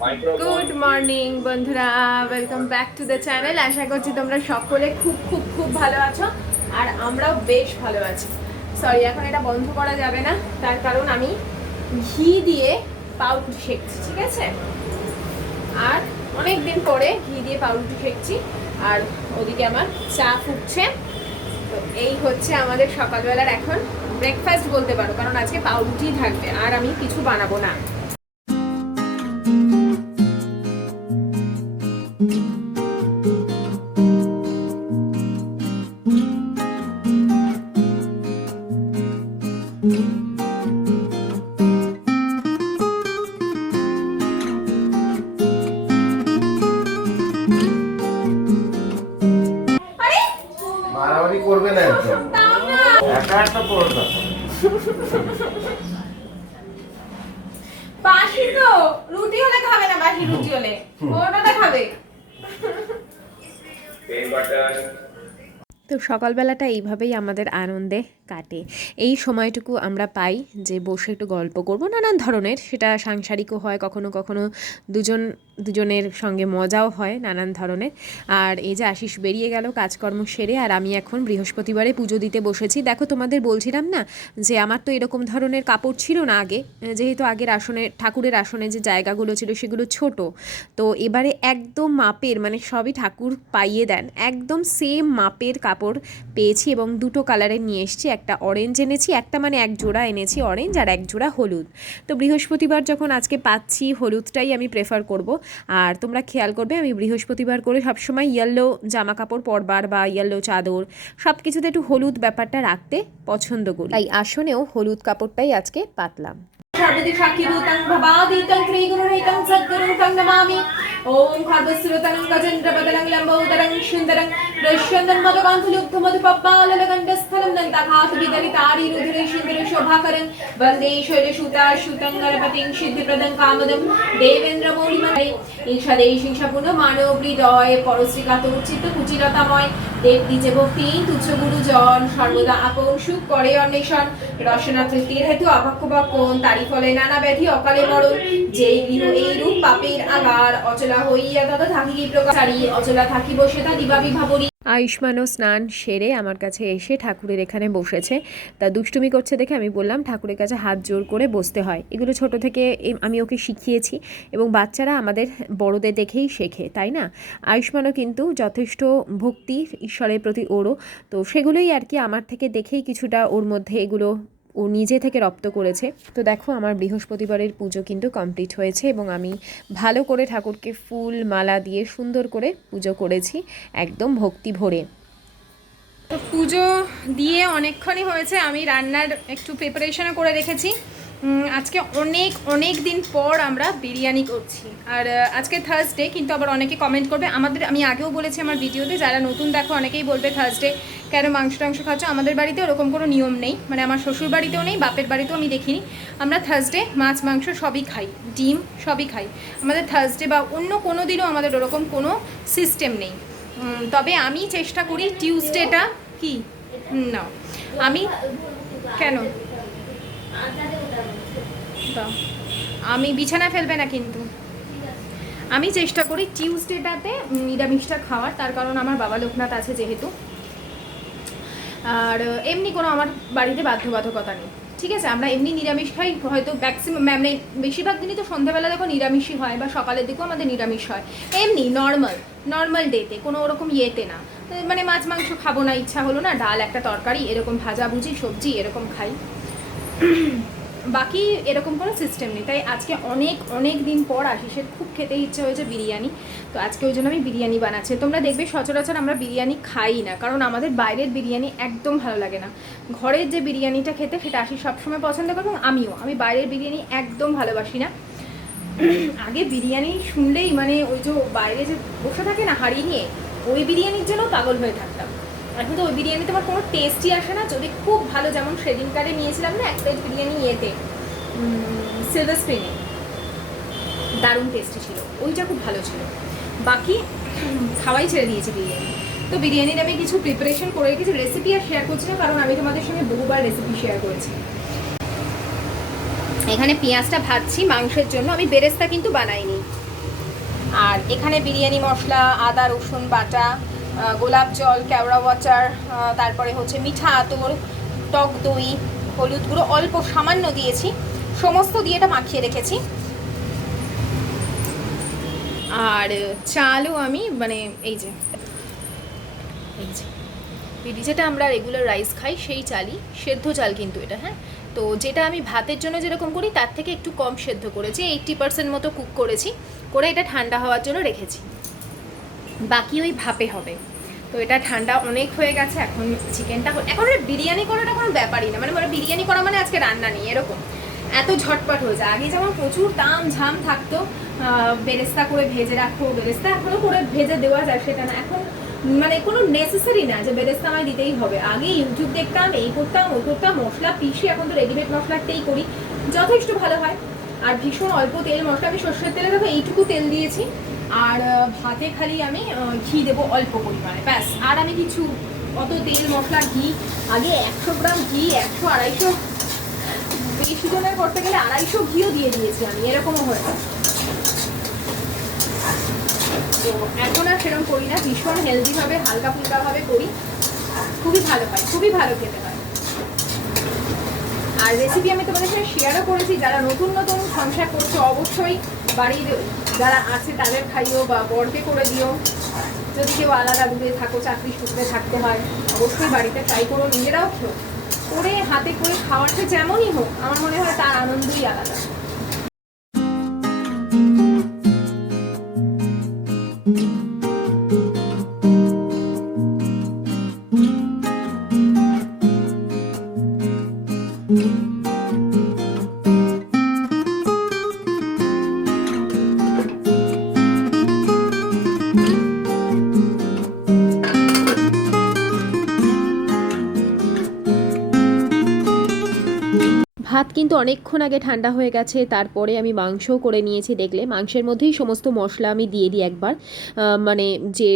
Good morning বন্ধুরা, welcome back to the channel. আশা করছি তোমরা সকলে খুব খুব খুব ভালো আছো আর আমরাও বেশ ভালো আছি। সরি, এখন এটা বন্ধ করা যাবে না, তার কারণ আমি ঘি দিয়ে পাউরুটি শেখছি, ঠিক আছে? আর অনেক দিন পরে ঘি দিয়ে পাউরুটি শেখছি আর ওদিকে আমার চা ফুটছে। তো এই হচ্ছে আমাদের সকালবেলার এখন ব্রেকফাস্ট বলতে পারো, কারণ আজকে পাউরুটি থাকবে আর আমি কিছু বানাবো না। মারামারি করবে না, একদম একা একটা পড়ো না। বাসি তো রুটি হলে খাবে না, বাসি রুটি হলে ওটা খাবে। তো সকালবেলাটা এইভাবেই আমাদের আনন্দে কাটে। এই সময়টুকু আমরা পাই যে বসে একটু গল্প করব নানান ধরনের, সেটা সাংসারিকও হয়, কখনো কখনো দুজনের সঙ্গে মজাও হয় নানান ধরনের। আর এই যে আশিস বেরিয়ে গেল কাজকর্ম সেরে, আর আমি এখন বৃহস্পতিবারে পুজো দিতে বসেছি। দেখো, তোমাদের বলছিলাম না যে আমার তো এরকম ধরনের কাপড় ছিল না আগে, যেহেতু আগের আসনে ঠাকুরের আসনে যে জায়গাগুলো ছিল সেগুলো ছোট। তো এবারে একদম মাপের, মানে সবই ঠাকুর পাইয়ে দেন, একদম সেম মাপের কাপড় পেয়েছি এবং দুটো কালারের নিয়ে এসেছি। একটা অরেঞ্জ এনেছি, একটা মানে এক জোড়া এনেছি অরেঞ্জ আর এক জোড়া হলুদ। তো বৃহস্পতিবার যখন আজকে পাচ্ছি, হলুদটাই আমি প্রেফার করব। আর তোমরা খেয়াল করবে, আমি বৃহস্পতিবার করে সবসময় ইয়েলো জামা কাপড় পরবার বা ইয়েলো চাদর সব কিছুতে একটু হলুদ ব্যাপারটা রাখতে পছন্দ করি, তাই আসনেও হলুদ কাপড়টাই আজকে পাতলাম। সর্বদি সাক্ষীভূতং ভবাদিতং ত্রিগুণরহিতং সদ্গুরুং তং নমামি। ওম খাদ্যশ্রুতং গজেন্দ্রবদলং লম্বোদরং সুন্দরং রৈষ্যন্দন মদকান্তলুব্ধ মধুপব্বাললগণ্ডস্থলং দন্তাঘাত বিদরিতারি রুধিরে সুন্দর শোভাকরং বন্দে শৈলসুতা সুতং গণপতিং সিদ্ধিপ্রদং কামদং দেবেন্দ্র মৌলিময় ঈশাদেশীশাপুন মানব হৃদয় পরশ্রীকাতর চিত্ত কুচিরতাময় দেব দিজে ভক্তি তুচ্ছ গুরুজন সর্বদা আপন সুখ করে অন্বেষণ রসনা তৃপ্তির হেতু অবাক্য বক্ষণ তারি ফলে নানা ব্যাধি অকালে মরণ যেই গৃহ এই রূপ পাপের আগার অচলা হইয়া তথা থাকি প্রকারী অচলা থাকিব সেটা দিবাবি ভাবরি। আয়ুষ্মানও স্নান সেরে আমার কাছে এসে ঠাকুরের এখানে বসেছে। তা দুষ্টুমি করছে দেখে আমি বললাম ঠাকুরের কাছে হাত জোর করে বসতে হয়, এগুলো ছোট থেকে আমি ওকে শিখিয়েছি এবং বাচ্চারা আমাদের বড়দের দেখেই শেখে, তাই না? আয়ুষ্মানও কিন্তু যথেষ্ট ভক্তি ঈশ্বরের প্রতি ওরও, তো সেগুলোই আর কি আমার থেকে দেখেই কিছুটা ওর মধ্যে এগুলো ও নিজে থেকে রপ্ত করেছে। তো দেখো, আমার বৃহস্পতিবারের পুজো কিন্তু কমপ্লিট হয়েছে এবং আমি ভালো করে ঠাকুরকে ফুল মালা দিয়ে সুন্দর করে পুজো করেছি, একদম ভক্তি ভরে। তো পুজো দিয়ে অনেকক্ষণই হয়েছে, আমি রান্নার একটু প্রিপারেশনও করে রেখেছি। আজকে অনেক দিন পর আমরা বিরিয়ানি করছি, আর আজকে থার্সডে, কিন্তু আবার অনেকে কমেন্ট করবে আমাদের, আমি আগেও বলেছি আমার ভিডিওতে, যারা নতুন দেখো অনেকেই বলবে থার্সডে কেন মাংস টাংস খাচ্ছ। আমাদের বাড়িতে ওরকম কোনো নিয়ম নেই, মানে আমার শ্বশুর বাড়িতেও নেই, বাপের বাড়িতেও আমি দেখিনি। আমরা থার্সডে মাছ মাংস সবই খাই, ডিম সবই খাই। আমাদের থার্সডে বা অন্য কোনো দিনও আমাদের ওরকম কোনো সিস্টেম নেই। তবে আমি চেষ্টা করি টিউসডেটা কি না, আমি কেন আমি বিছানা ফেলবে না, কিন্তু আমি চেষ্টা করি টিউসডেটাতে নিরামিষটা খাওয়ার, তার কারণ আমার বাবা লোকনাথ আছে যেহেতু। আর এমনি কোনো আমার বাড়িতে বাধ্যবাধকতা নেই, ঠিক আছে? আমরা এমনি নিরামিষ খাই, হয়তো ম্যাক্সিমাম মানে বেশিরভাগ দিনই তো সন্ধ্যাবেলা দেখো নিরামিষই হয়, বা সকালের দিকেও আমাদের নিরামিষ হয়, এমনি নর্মাল ডেতে, কোনো ওরকম ইয়েতে না, মানে মাছ মাংস খাবো না, ইচ্ছা হলো না, ডাল একটা তরকারি এরকম ভাজাভুজি সবজি এরকম খাই, বাকি এরকম কোনো সিস্টেম নেই। তাই আজকে অনেক দিন পর আশিসের খুব খেতে ইচ্ছে হয়েছে বিরিয়ানি, তো আজকে ওই জন্য আমি বিরিয়ানি বানাচ্ছি। তোমরা দেখবে সচরাচর আমরা বিরিয়ানি খাই না, কারণ আমাদের বাইরের বিরিয়ানি একদম ভালো লাগে না। ঘরের যে বিরিয়ানিটা খেতে, সেটা আশিস সবসময় পছন্দ করে এবং আমি বাইরের বিরিয়ানি একদম ভালোবাসি না। আগে বিরিয়ানি শুনলেই মানে ওই যে বাইরে যে বসে থাকে না হাঁড়ি নিয়ে, ওই বিরিয়ানির জন্য পাগল হয়ে থাকতাম। এখন তো ওই বিরিয়ানিতে আমার কোনো টেস্টই আসে না, যদি খুব ভালো, যেমন সেদিনকারে নিয়েছিলাম না এক প্লেট বিরিয়ানি ইয়েতে সিলভার স্প্রিনে, দারুণ টেস্টি ছিল, ওইটা খুব ভালো ছিল। বাকি খাওয়াই ছেড়ে দিয়েছি বিরিয়ানি। তো বিরিয়ানির আমি কিছু প্রিপারেশন করে রেখেছি, রেসিপি আর শেয়ার করছি না, কারণ আমি তোমাদের সঙ্গে বহুবার রেসিপি শেয়ার করেছি। এখানে পেঁয়াজটা ভাজছি মাংসের জন্য, আমি বেরেস্তা কিন্তু বানাইনি, আর এখানে বিরিয়ানি মশলা, আদা রসুন বাটা, গোলাপ জল, কেওড়া ওয়াটার, তারপরে হচ্ছে মিঠা আতর, টক দই, হলুদ গুঁড়ো অল্প সামান্য দিয়েছি, সমস্ত দিয়ে এটা মাখিয়ে রেখেছি। আর চালও আমি মানে এই যে যেটা আমরা রেগুলার রাইস খাই সেই চালই, সেদ্ধ চাল কিন্তু এটা, হ্যাঁ। তো যেটা আমি ভাতের জন্য যেরকম করি তার থেকে একটু কম সেদ্ধ করেছি, 80% মতো কুক করেছি, করে এটা ঠান্ডা হওয়ার জন্য রেখেছি, বাকি ওই ভাপে হবে। তো এটা ঠান্ডা অনেক হয়ে গেছে, এখন চিকেনটা এখন বিরিয়ানি করাটা কোনো ব্যাপারই না, মানে বিরিয়ানি করা মানে আজকে রান্না নেই এরকম, এত ঝটপট হয়ে যায়। আগে যেমন প্রচুর তাম ঝাম থাকতো, বেরেস্তা করে ভেজে রাখো, বেরেস্তা এখনও করে ভেজে দেওয়া যায়, সেটা না, এখন মানে কোনো নেসেসারি না যে বেরেস্তা আমায় দিতেই হবে। আগে ইউটিউব দেখতাম, এই করতাম ওই করতাম, মশলা পিষে, এখন তো রেডিমেড মশলাটাই করি, যথেষ্ট ভালো হয়। আর ভীষণ অল্প তেল মশলা, আমি সর্ষের তেলে দেবো এইটুকু তেল দিয়েছি, আর ভাতে খালি আমি ঘি দেবো অল্প পরিমাণে, ব্যাস। আর আমি কিছু অত তেল মশলা ঘি, আগে 100 গ্রাম ঘি 100-250, বেশি জনের করতে গেলে 250 ঘিও দিয়ে দিয়েছি আমি, এরকমও হয়েছে। তো এখন আর সেরকম করি না, ভীষণ হেলদিভাবে হালকা ফুলকাভাবে করি, খুবই ভালো হয়, খুবই ভালো খেতে হয়। আর রেসিপি আমি তোমাদের সাথে শেয়ারও করেছি, যারা নতুন নতুন সংসার করছো অবশ্যই বাড়ির যারা আছে তাদের খাইও বা বরকে করে দিও। যদি কেউ আলাদা দূরে থাকো, চাকরি সূত্রে থাকতে হয়, অবশ্যই বাড়িতে ট্রাই করো, নিজেরাও খেও, করে হাতে করে খাওয়াটা যেমনই হোক আমার মনে হয় তার আনন্দই আলাদা। ভাত কিন্তু অনেকক্ষণ আগে ঠান্ডা হয়ে গেছে, তারপরে আমি মাংসও করে নিয়েছি। দেখলে মাংসের মধ্যেই সমস্ত মশলা আমি দিয়ে দিই একবার, মানে যে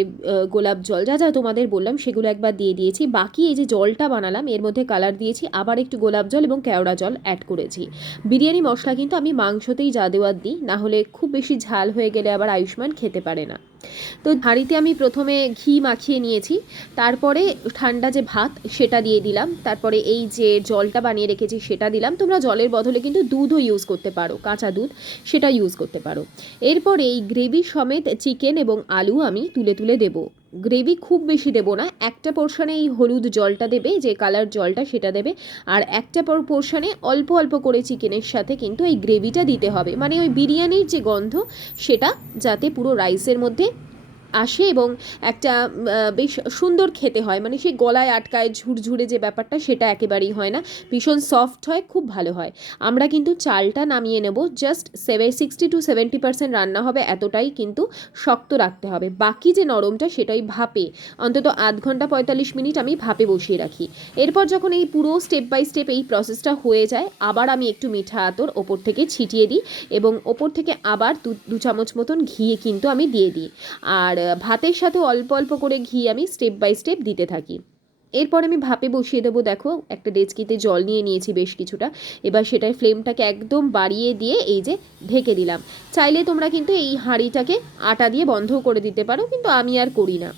গোলাপ জল যা যা তোমাদের বললাম সেগুলো একবার দিয়ে দিয়েছি। বাকি এই যে জলটা বানালাম এর মধ্যে কালার দিয়েছি, আবার একটু গোলাপ জল এবং কেওড়া জল অ্যাড করেছি। বিরিয়ানি মশলা কিন্তু আমি মাংসতেই যা দেওয়ার দিই, না হলে খুব বেশি ঝাল হয়ে গেলে আবার আয়ুষ্মান খেতে পারে না। তো হাঁড়িতে আমি প্রথমে ঘি মাখিয়ে নিয়েছি, তারপরে ঠান্ডা যে ভাত সেটা দিয়ে দিলাম, তারপরে এই যে জলটা বানিয়ে রেখেছি সেটা দিলাম। তোমরা জলের বদলে কিন্তু দুধও ইউজ করতে পারো, কাঁচা দুধ, সেটা ইউজ করতে পারো। এরপরে এই গ্রেভি সমেত চিকেন এবং আলু আমি তুলে তুলে দেবো। গ্রেভি খুব বেশি দেবো না, একটা পোর্শনে এই হলুদ জলটা দেবে, যে কালার জলটা সেটা দেবে, আর একটা পোর্শনে অল্প অল্প করে চিকেনের সাথে কিন্তু এই গ্রেভিটা দিতে হবে, মানে ওই বিরিয়ানির যে গন্ধ সেটা যাতে পুরো রাইসের মধ্যে আসে এবং একটা বেশ সুন্দর খেতে হয়, মানে সেই গলায় আটকায় ঝুরঝুরে যে ব্যাপারটা সেটা একেবারেই হয় না, ভীষণ সফট হয়, খুব ভালো হয়। আমরা কিন্তু চালটা নামিয়ে নেব, জাস্ট 60-70% রান্না হবে, এতটাই কিন্তু শক্ত রাখতে হবে, বাকি যে নরমটা সেটাই ভাপে অন্তত আধ ঘন্টা 45 মিনিট আমি ভাপে বসিয়ে রাখি। এরপর যখন এই পুরো স্টেপ বাই স্টেপ এই প্রসেসটা হয়ে যায়, আবার আমি একটু মিঠা আতর ওপর থেকে ছিটিয়ে দিই এবং ওপর থেকে আবার 2 চামচ মতন ঘি কিন্তু আমি দিয়ে দিই, আর ভাতের সাথে অল্প অল্প করে ঘি আমি স্টেপ বাই স্টেপ দিতে থাকি। এরপর আমি ভাপে বসিয়ে দেবো। দেখো একটা ডেচকিতে জল নিয়ে নিয়েছি বেশ কিছুটা, এবার সেটাই ফ্লেমটাকে একদম বাড়িয়ে দিয়ে এই যে ঢেকে দিলাম। চাইলে তোমরা কিন্তু এই হাঁড়িটাকে আটা দিয়ে বন্ধও করে দিতে পারো, কিন্তু আমি আর করি না।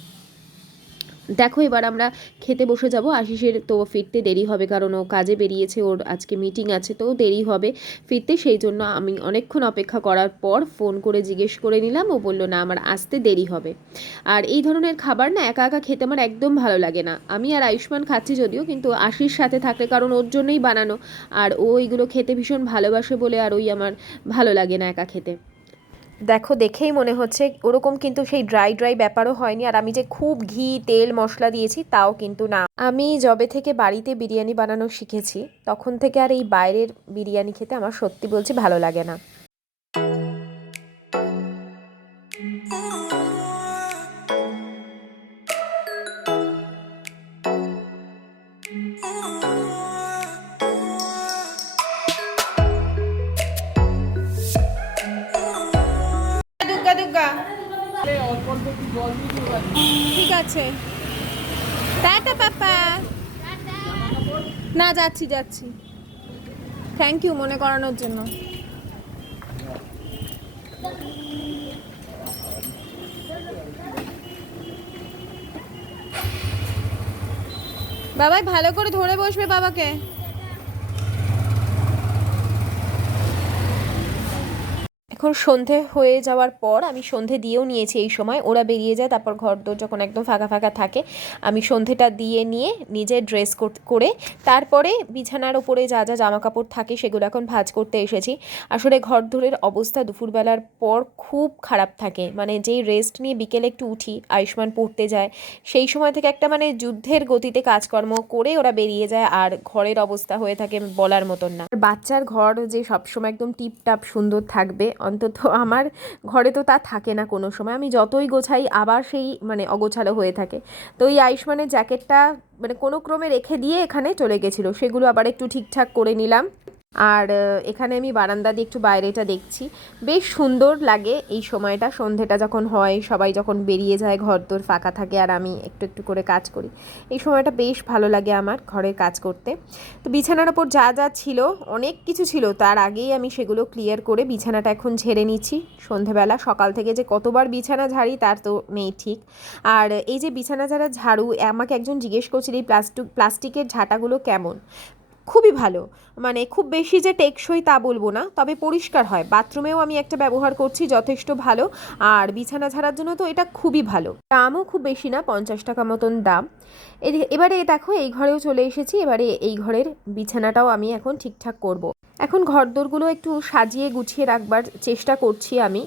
দেখো এবার আমরা খেতে বসে যাব। আশিসের তো ফিরতে দেরি হবে, কারণ ও কাজে বেরিয়েছে, ওর আজকে মিটিং আছে, তো দেরি হবে ফিরতে, সেই জন্য আমি অনেকক্ষণ অপেক্ষা করার পর ফোন করে জিজ্ঞেস করে নিলাম, ও বললো না আমার আসতে দেরি হবে। আর এই ধরনের খাবার না একা একা খেতে আমার একদম ভালো লাগে না। আমি আর আয়ুষ্মান খাচ্ছি যদিও, কিন্তু আশিস সাথে থাকলে, কারণ ওর জন্যই বানানো, আর ও এইগুলো খেতে ভীষণ ভালোবাসে বলে আর ওই আমার ভালো লাগে না একা খেতে। দেখো দেখেই মনে হচ্ছে ওরকম কিন্তু সেই ড্রাই ড্রাই ব্যাপারও হয়নি, আর আমি যে খুব ঘি তেল মশলা দিয়েছি তাও কিন্তু না। আমি যবে থেকে বাড়িতে বিরিয়ানি বানানো শিখেছি তখন থেকে আর এই বাইরের বিরিয়ানি খেতে আমার সত্যি বলছি ভালো লাগে না। দুগ্গা দুগ্গা, ঠিক আছে, টাটা পাপা। না যাচ্ছি যাচ্ছি, থ্যাংক ইউ মনে করানোর জন্য। বাবাই ভালো করে ধরে বসবে বাবাকে। এখন সন্ধে হয়ে যাওয়ার পর আমি সন্ধে দিয়েও নিয়েছি। এই সময় ওরা বেরিয়ে যায়, তারপর ঘরদোর যখন একদম ফাঁকা ফাঁকা থাকে আমি সন্ধেটা দিয়ে নিয়ে নিজে ড্রেস করে তারপরে বিছানার ওপরে যা যা জামা কাপড় থাকে সেগুলো এখন ভাঁজ করতে এসেছি। আসলে ঘরদোরের অবস্থা দুপুরবেলার পর খুব খারাপ থাকে, মানে যেই রেস্ট নিয়ে বিকেলে একটু উঠি, আয়ুষ্মান পড়তে যায়, সেই সময় থেকে একটা মানে যুদ্ধের গতিতে কাজকর্ম করে ওরা বেরিয়ে যায়, আর ঘরের অবস্থা হয়ে থাকে বলার মতন না। বাচ্চার ঘর যে সবসময় একদম টিপটাপ সুন্দর থাকবে, অন্তত আমার ঘরে তো তা থাকে না কোনো সময়। আমি যতই গোছাই আবার সেই মানে অগোছালো হয়ে থাকে। তো এই আয়ুষ্মানের জ্যাকেটটা মানে কোনো ক্রমে রেখে দিয়ে এখানে চলে গেছিলো, সেগুলো আবার একটু ঠিকঠাক করে নিলাম। আর এখানে আমি বারান্দা দিয়ে একটু বাইরেটা দেখছি, বেশ সুন্দর লাগে এই সময়টা। সন্ধেটা যখন হয়, সবাই যখন বেরিয়ে যায়, ঘরদোর ফাঁকা থাকে আর আমি একটু একটু করে কাজ করি, এই সময়টা বেশ ভালো লাগে আমার ঘরের কাজ করতে। তো বিছানার ওপর যা যা ছিল, অনেক কিছু ছিল, তার আগেই আমি সেগুলো ক্লিয়ার করে বিছানাটা এখন ঝেড়ে নিচ্ছি। সন্ধেবেলা সকাল থেকে যে কতবার বিছানা ঝাড়ি তার তো নেই ঠিক। আর এই যে বিছানা ঝাড়া ঝাড়ু, আমাকে একজন জিজ্ঞেস করছিল এই প্লাস্টিকের ঝাঁটাগুলো কেমন। খুবই ভালো, মানে খুব বেশি যে টেকসই তা বলবো না, তবে পরিষ্কার হয়। বাথরুমেও আমি একটা ব্যবহার করছি, যথেষ্ট ভালো। আর বিছানা ঝাড়ার জন্য তো এটা খুবই ভালো। দামও খুব বেশি না, 50 টাকা মতন দাম। এবারে দেখো এই ঘরেও চলে এসেছি, এবারে এই ঘরের বিছানাটাও আমি এখন ঠিকঠাক করব। এখন ঘরদোরগুলো একটু সাজিয়ে গুছিয়ে রাখবার চেষ্টা করছি আমি,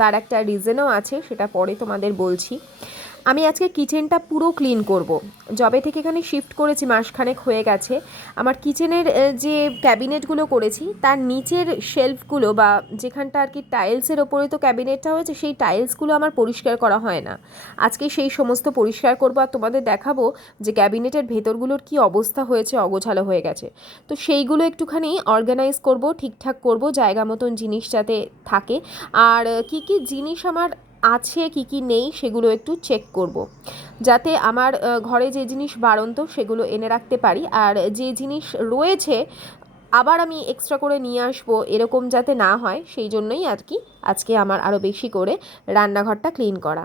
তার একটা রিজনও আছে, সেটা পরে তোমাদের বলছি। আমি আজকে কিচেনটা পুরো ক্লিন করব। যবে থেকে এখানে শিফট করেছি মাসখানেক হয়ে গেছে, আমার কিচেনের যে ক্যাবিনেটগুলো করেছি তার নিচের শেলফগুলো বা যেখানটা আর কি টাইলসের ওপরে তো ক্যাবিনেটটা হয়েছে, সেই টাইলসগুলো আমার পরিষ্কার করা হয় না। আজকে সেই সমস্ত পরিষ্কার করব আর তোমাদের দেখাবো যে ক্যাবিনেটের ভেতরগুলোর কি অবস্থা হয়েছে, অগোছালো হয়ে গেছে। তো সেইগুলো একটুখানি অর্গানাইজ করব, ঠিকঠাক করব, জায়গা মতন জিনিস যাতে থাকে। আর কি কি জিনিস আমার আছে কি কি নেই সেগুলো একটু চেক করব, যাতে আমার ঘরে যে জিনিস বাড়ন্ত সেগুলো এনে রাখতে পারি, আর যে জিনিস রয়েছে আবার আমি এক্সট্রা করে নিয়ে আসবো এরকম যাতে না হয়, সেই জন্যই আর কি আজকে আমার আরও বেশি করে রান্নাঘরটা ক্লিন করা।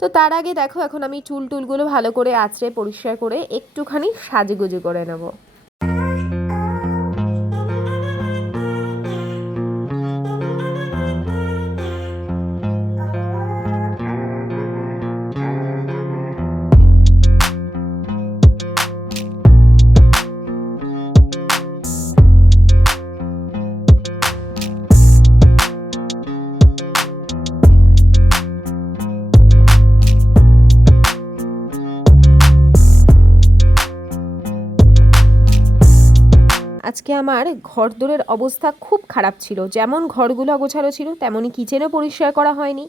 তো তার আগে দেখো এখন আমি টুলগুলো ভালো করে আঁচড়ে পরিষ্কার করে একটুখানি সাজুগুজু করে নেব। আজকে আমার ঘরদোরের অবস্থা খুব খারাপ ছিল, যেমন ঘরগুলো অগোছালো ছিল তেমনই কিচেনও পরিষ্কার করা হয়নি।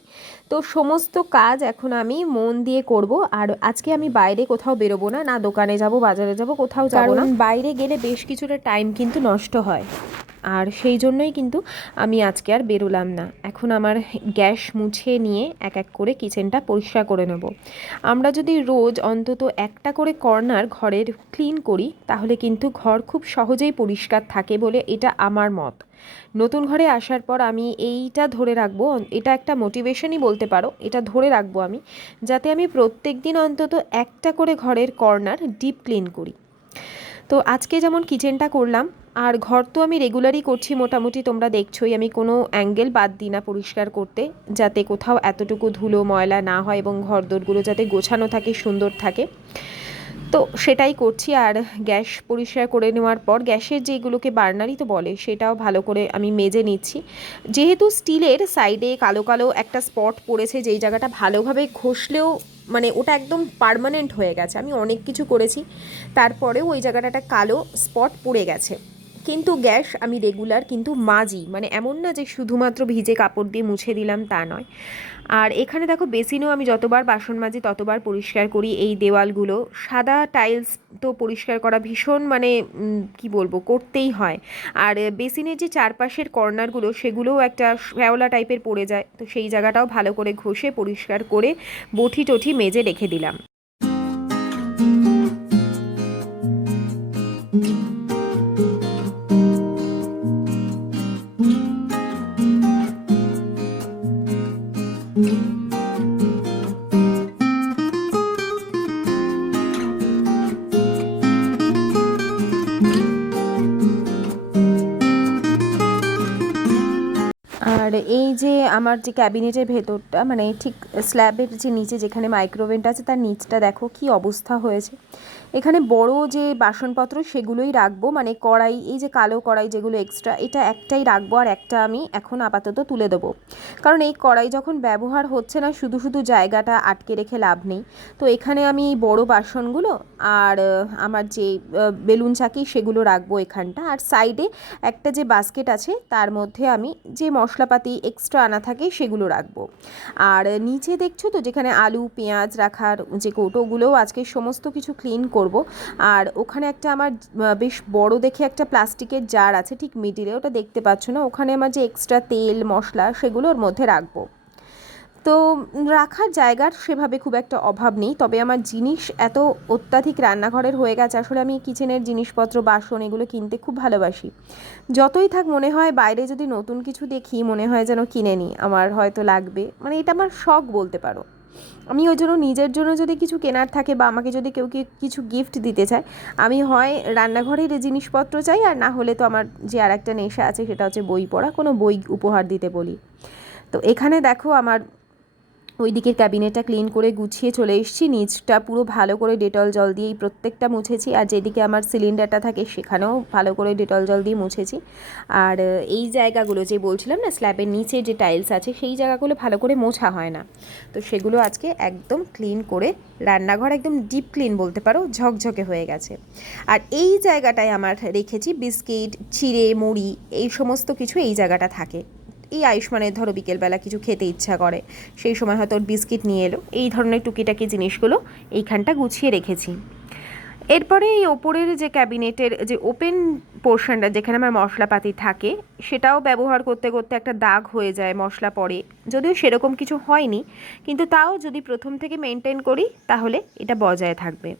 তো সমস্ত কাজ এখন আমি মন দিয়ে করব। আর আজকে আমি বাইরে কোথাও বেরোবো না, না দোকানে যাব, বাজারে যাব, কোথাও যাব না। বাইরে গেলে বেশ কিছুটা টাইম কিন্তু নষ্ট হয়, আর সেই জন্যই কিন্তু আমি আজকে আর বেরোলাম না। এখন আমার গ্যাস মুছে নিয়ে এক এক করে কিচেনটা পরিষ্কার করে নেব। আমরা যদি রোজ অন্তত একটা করে কর্নার ঘরের ক্লিন করি তাহলে কিন্তু ঘর খুব সহজেই পরিষ্কার থাকে বলে এটা আমার মত। নতুন ঘরে আসার পর আমি এইটা ধরে রাখবো, এটা একটা মোটিভেশনই বলতে পারো, এটা ধরে রাখবো আমি, যাতে আমি প্রত্যেক দিন অন্তত একটা করে ঘরের কর্নার ডিপ ক্লিন করি। তো আজকে যেমন কিচেনটা করলাম, আর ঘর তো আমি রেগুলারই করছি মোটামুটি, তোমরা দেখছোই আমি কোনো অ্যাঙ্গেল বাদ দিই না পরিষ্কার করতে, যাতে কোথাও এতটুকু ধুলো ময়লা না হয় এবং ঘরদোরগুলো যাতে গোছানো থাকে, সুন্দর থাকে। তো সেটাই করছি। আর গ্যাস পরিষ্কার করে নেওয়ার পর গ্যাসের যেগুলোকে বার্নারই তো বলে সেটাও ভালো করে আমি মেজে নিচ্ছি। যেহেতু স্টিলের সাইডে কালো কালো একটা স্পট পড়েছে, যেই জায়গাটা ভালোভাবে ঘষলেও মানে ওটা একদম পার্মানেন্ট হয়ে গেছে, আমি অনেক কিছু করেছি তারপরেও ওই জায়গাটা একটা কালো স্পট পড়ে গেছে। কিন্তু গ্যাস আমি রেগুলার কিন্তু মাজি, মানে এমন না যে শুধুমাত্র ভিজে কাপড় দিয়ে মুছে দিলাম তা নয়। আর এখানে দেখো বেসিনও আমি যতবার বাসন মাজি ততবার পরিষ্কার করি। এই দেওয়ালগুলো সাদা টাইলস, তো পরিষ্কার করা ভীষণ মানে কি বলবো, করতেই হয়। আর বেসিনের যে চারপাশের কর্নারগুলো সেগুলোও একটা শ্যাওলা টাইপের পড়ে যায়, তো সেই জায়গাটাও ভালো করে ঘষে পরিষ্কার করে বটি টঠি মেজে রেখে দিলাম। আমার যে ক্যাবিনেটের ভেতরটা মানে ঠিক স্ল্যাবের যে নিচে যেখানে মাইক্রোওভেনটা আছে তার নিচটা দেখো কি অবস্থা হয়েছে। এখানে বড় যে বাসনপত্র সেগুলোই রাখবো, মানে কড়াই, এই যে কালো কড়াই যেগুলো এক্সট্রা, এটা একটাই রাখবো আর একটা আমি এখন আপাতত তুলে দেবো। কারণ এই কড়াই যখন ব্যবহার হচ্ছে না শুধু শুধু জায়গাটা আটকে রেখে লাভ নেই। তো এখানে আমি এই বড় বাসনগুলো আর আমার যে বেলুন চাকি সেগুলো রাখবো এখানটা। আর সাইডে একটা যে বাস্কেট আছে তার মধ্যে আমি যে মশলাপাতি এক্সট্রা আনা থাকে সেগুলো রাখবো। আর নিচে দেখছো তো যেখানে আলু পেঁয়াজ রাখার যে কৌটোগুলোও আজকে সমস্ত কিছু ক্লিন করব। আর ওখানে একটা আমার বেশ বড় দেখে একটা প্লাস্টিকের জার আছে ঠিক মিডিলে, ওটা দেখতে পাচ্ছ না, ওখানে আমার যে এক্সট্রা তেল মশলা সেগুলো ওর মধ্যে রাখবো। তো রাখার জায়গার সেভাবে খুব একটা অভাব নেই, তবে আমার জিনিস এত অত্যাধিক রান্নাঘরের হয়ে গেছে। আসলে আমি কিচেনের জিনিসপত্র বাসন এগুলো কিনতে খুব ভালোবাসি। যতই থাক মনে হয় বাইরে যদি নতুন কিছু দেখি মনে হয় যেন কিনে নিই, আমার হয়তো লাগবে, মানে এটা আমার শখ বলতে পারো। আমি ওই জন্য নিজের জন্য যদি কিছু কেনার থাকে বা আমাকে যদি কেউ কিছু গিফট দিতে চায়, আমি হয় রান্নাঘরের জিনিসপত্র চাই, আর না হলে তো আমার যে আর একটা নেশা আছে সেটা হচ্ছে বই পড়া, কোনো বই উপহার দিতে বলি। তো এখানে দেখো আমার ওই দিকের ক্যাবিনেটটা ক্লিন করে গুছিয়ে চলে এসেছি। নিচটা পুরো ভালো করে ডেটল জল দিয়েই প্রত্যেকটা মুছেছি, আর যেদিকে আমার সিলিন্ডারটা থাকে সেখানেও ভালো করে ডেটল জল দিয়ে মুছেছি। আর এই জায়গাগুলো যে বলছিলাম না স্ল্যাবের নিচে যে টাইলস আছে সেই জায়গাগুলো ভালো করে মোছা হয় না, তো সেগুলো আজকে একদম ক্লিন করে রান্নাঘর একদম ডিপ ক্লিন বলতে পারো, ঝকঝকে হয়ে গেছে। আর এই জায়গাটায় আমার রেখেছি বিস্কিট চিড়ে মুড়ি এই সমস্ত কিছু এই জায়গাটা থাকে। এই আয়ুষ্মানের ধরো বিকেলবেলা কিছু খেতে ইচ্ছা করে, সেই সময় হয়তো ওর বিস্কিট নিয়ে এলো, এই ধরনের টুকিটাকি জিনিসগুলো এইখানটা গুছিয়ে রেখেছি। এরপরে এই ওপরের যে ক্যাবিনেটের যে ওপেন পোর্শনটা যেখানে আমার মশলাপাতি থাকে সেটাও ব্যবহার করতে করতে একটা দাগ হয়ে যায়, মশলা পড়ে, যদিও সেরকম কিছু হয়নি, কিন্তু তাও যদি প্রথম থেকে মেনটেন করি তাহলে এটা বজায় থাকবে।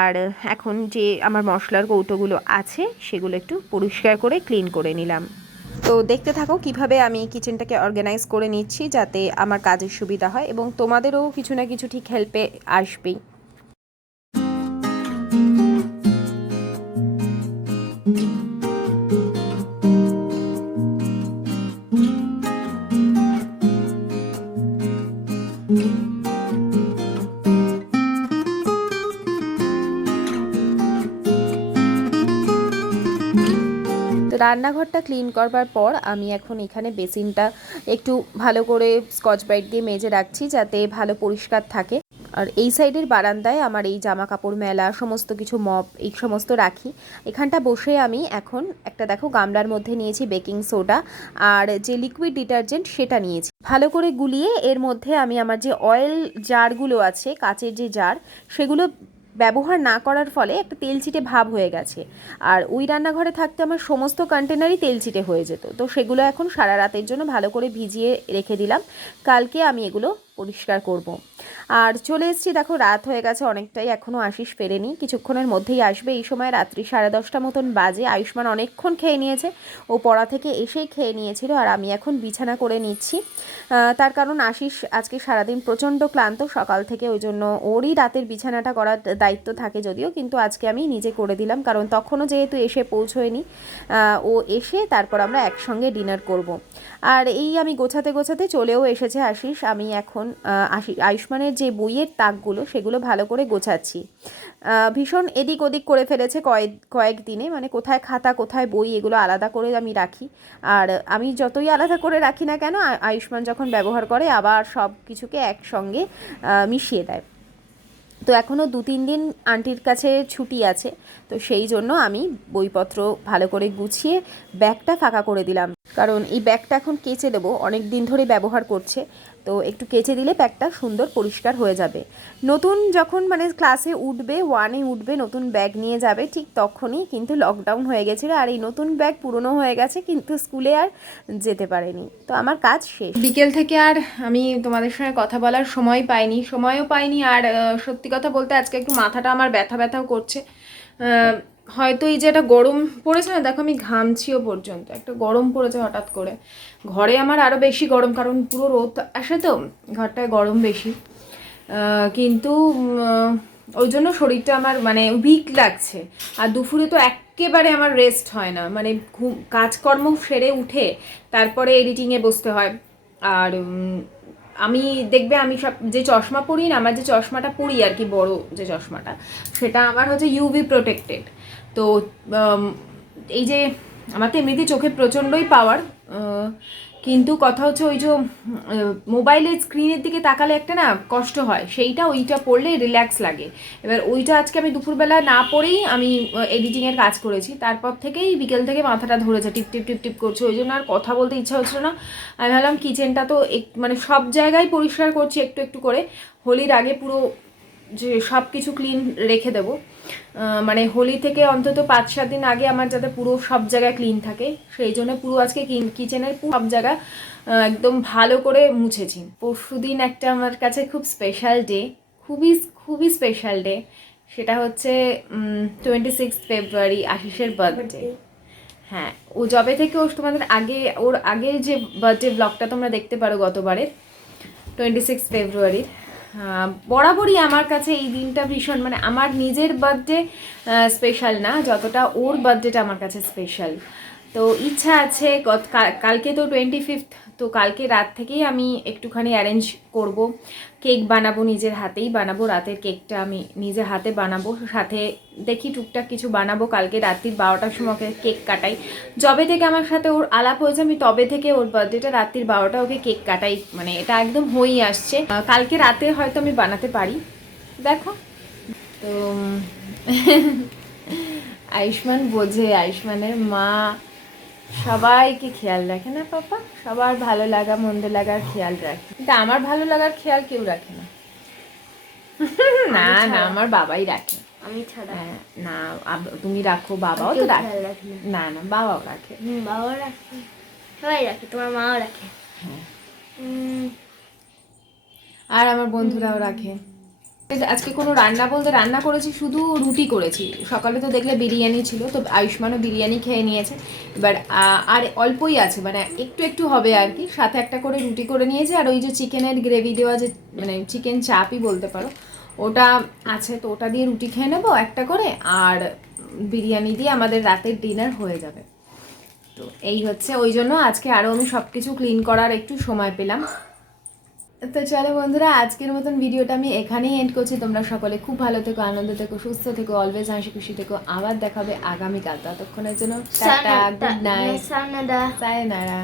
আর এখন যে আমার মশলার কৌটোগুলো আছে সেগুলো একটু পরিষ্কার করে ক্লিন করে নিলাম। তো দেখতে থাকো কিভাবে আমি কিচেনটাকে অর্গানাইজ করে নিচ্ছি যাতে আমার কাজের সুবিধা হয় এবং তোমাদেরও কিছু না কিছু ঠিক হেল্পে আসবেই। তো রান্নাঘরটা ক্লিন করবার পর আমি এখন এখানে বেসিনটা একটু ভালো করে স্কচ ব্রাইট দিয়ে মেজে রাখছি যাতে ভালো পরিষ্কার থাকে। আর এই সাইডের বারান্দায় আমার এই জামা কাপড় মেলা সমস্ত কিছু মপ এই সমস্ত রাখি। এখানটা বসে আমি এখন একটা দেখো গামলার মধ্যে নিয়েছি বেকিং সোডা আর যে লিকুইড ডিটারজেন্ট সেটা নিয়েছি, ভালো করে গুলিয়ে এর মধ্যে আমি আমার যে অয়েল জারগুলো আছে কাচের যে জার সেগুলো ব্যবহার না করার ফলে একটা তেলচিটে ভাব হয়ে গেছে, আর ওই রান্নাঘরে থাকতে আমার সমস্ত কন্টেনারই তেলচিটে হয়ে যেত। তো সেগুলো এখন সারা রাতের জন্য ভালো করে ভিজিয়ে রেখে দিলাম, কালকে আমি এগুলো পরিষ্কার করব। আর চলে এসেছি, দেখো রাত হয়ে গেছে অনেকটাই, এখনও আশিস ফেরেনি, কিছুক্ষণের মধ্যেই আসবে। এই সময় রাত্রি 10:30 মতন বাজে। আয়ুষ্মান অনেকক্ষণ খেয়ে নিয়েছে, ও পড়া থেকে এসেই খেয়ে নিয়েছিল, আর আমি এখন বিছানা করে নিচ্ছি। তার কারণ আশিস আজকে সারাদিন প্রচণ্ড ক্লান্ত সকাল থেকে, ওই জন্য ওরই রাতের বিছানাটা করার দায়িত্ব থাকে যদিও, কিন্তু আজকে আমি নিজে করে দিলাম কারণ তখনও যেহেতু এসে পৌঁছোয়নি, ও এসে তারপর আমরা একসঙ্গে ডিনার করব। আর এই আমি গোছাতে গোছাতে চলেও এসেছে আশিস। আমি এখন আয়ুষ্মানের যে বইয়ের তাকগুলো সেগুলো ভালো করে গোছাচ্ছি। ভীষণ এদিক ওদিক করে ফেলেছে কয়েক দিনে, মানে কোথায় খাতা কোথায় বই এগুলো আলাদা করে আমি রাখি, আর আমি যতই আলাদা করে রাখি না কেন আয়ুষ্মান যখন ব্যবহার করে আবার সব কিছুকে একসঙ্গে মিশিয়ে দেয়। তো এখনও 2-3 দিন আন্টির কাছে ছুটি আছে, তো সেই জন্য আমি বইপত্র ভালো করে গুছিয়ে ব্যাগটা ফাঁকা করে দিলাম, কারণ এই ব্যাগটা এখন কেচে দেবো, অনেক দিন ধরে ব্যবহার করছে, তো একটু কেচে দিলে ব্যাগটা সুন্দর পরিষ্কার হয়ে যাবে। নতুন যখন মানে ক্লাসে উঠবে 1-এ উঠবে নতুন ব্যাগ নিয়ে যাবে, ঠিক তখনই কিন্তু লকডাউন হয়ে গেছিলো, আর এই নতুন ব্যাগ পুরনো হয়ে গেছে, কিন্তু স্কুলে আর যেতে পারেনি। তো আমার কাজ শেষ। বিকেল থেকে আর আমি তোমাদের সঙ্গে কথা বলার সময়ও পাইনি, আর সত্যি কথা বলতে আজকে একটু মাথাটা আমার ব্যথাও করছে। হয়তো এই যে একটা গরম পড়েছে না, দেখো আমি ঘামছিও পর্যন্ত, একটা গরম পড়েছে হঠাৎ করে। ঘরে আমার আরও বেশি গরম, কারণ পুরো রোদ আসে তো ঘরটায় গরম বেশি, কিন্তু ওই জন্য শরীরটা আমার মানে উইক লাগছে। আর দুপুরে তো একেবারে আমার রেস্ট হয় না, মানে কাজকর্ম সেরে উঠে তারপরে এডিটিংয়ে বসতে হয়, আর আমি দেখবে আমি সব যে চশমা পরি না, আমার যে চশমাটা পরি আর কি, বড় যে চশমাটা, সেটা আমার হচ্ছে ইউভি প্রোটেক্টেড। তো এই যে আমার তো এমনিতেই চোখে প্রচণ্ডই পাওয়ার, কিন্তু কথা হচ্ছে ওই যে মোবাইলের স্ক্রিনের দিকে তাকালে একটা না কষ্ট হয়, সেইটা ওইটা পড়লে রিল্যাক্স লাগে। এবার ওইটা আজকে আমি দুপুরবেলা না পড়েই আমি এডিটিংয়ের কাজ করেছি, তারপর থেকেই বিকেল থেকে মাথাটা ধরেছে, টিপ টিপ টিপ টিপ করছে, ওই জন্য আর কথা বলতে ইচ্ছা হচ্ছিল না। আমি ভাবলাম কিচেনটা তো মানে সব জায়গায় পরিষ্কার করছি একটু একটু করে, হোলির আগে পুরো যে সব কিছু ক্লিন রেখে দেবো, মানে হোলি থেকে অন্তত 5-7 দিন আগে আমার যাতে পুরো সব জায়গায় ক্লিন থাকে, সেই জন্য পুরো আজকে কিচেনের সব জায়গা একদম ভালো করে মুছেছি। পরশুদিন একটা আমার কাছে খুব স্পেশাল ডে, খুবই খুবই স্পেশাল ডে, সেটা হচ্ছে 26 ফেব্রুয়ারি, আশিসের বার্থডে। হ্যাঁ, ও যবে থেকে তোমাদের আগে ওর আগে যে বার্থডে ব্লগটা তোমরা দেখতে পারো গতবারের 26 ফেব্রুয়ারির, বরাবরই আমার কাছে এই দিনটা ভীষণ, মানে আমার নিজের বার্থডে স্পেশাল না যতটা ওর বার্থডেটা আমার কাছে স্পেশাল। তো ইচ্ছা আছে কালকে তো 25, তো কালকে রাত থেকেই আমি একটুখানি অ্যারেঞ্জ করব, কেক বানাবো, নিজের হাতেই বানাবো, রাতের কেকটা আমি নিজের হাতে বানাবো, সাথে দেখি টুকটাক কিছু বানাবো। কালকে রাত্রির 12টার সময় ওকে কেক কাটাই, যবে থেকে আমার সাথে ওর আলাপ হয়েছে আমি তবে থেকে ওর বার্থডেটা রাত্রির 12টা ওকে কেক কাটাই, মানে এটা একদম হয়েই আসছে। কালকে রাতে হয়তো আমি বানাতে পারি, দেখো। তো আয়ুষ্মান বোঝে, আয়ুষ্মানের মা সবাইকে খেয়াল রাখে না পাপা, সবার ভালো লাগা মন্দ লাগার খেয়াল রাখে, কিন্তু আমার ভালো লাগার খেয়াল কেউ রাখে না। না না, আমার বাবাই রাখে। আমি ছাড়া হ্যাঁ, না তুমি রাখো, বাবাও তো রাখে। না না, বাবাও রাখে। বাবাও রাখে, সবাই রাখে, তোমার মাও রাখে। আর আমার বন্ধুরাও রাখে। আজকে কোনো রান্না বলতে রান্না করেছি, শুধু রুটি করেছি। সকালে তো দেখলে বিরিয়ানি ছিল, তো আয়ুষ্মানও বিরিয়ানি খেয়ে নিয়েছে। এবার আর অল্পই আছে, মানে একটু একটু হবে আর কি, সাথে একটা করে রুটি করে নিয়েছে। আর ওই যে চিকেনের গ্রেভি দেওয়া, যে মানে চিকেন চাপই বলতে পারো, ওটা আছে, তো ওটা দিয়ে রুটি খেয়ে নেবো একটা করে, আর বিরিয়ানি দিয়ে আমাদের রাতের ডিনার হয়ে যাবে। তো এই হচ্ছে, ওই জন্য আজকে আরও আমি সব কিছু ক্লিন করার একটু সময় পেলাম। তো চলো বন্ধুরা, আজকের মতন ভিডিওটা আমি এখানেই এন্ড করছি। তোমরা সকলে খুব ভালো থেকো, আনন্দ থেকো, সুস্থ থেকো, অলওয়েজ হাসি খুশি থেকো। আবার দেখাবে আগামীকাল, ততক্ষণের জন্য টাটা, গুড নাইট, সায়োনারা।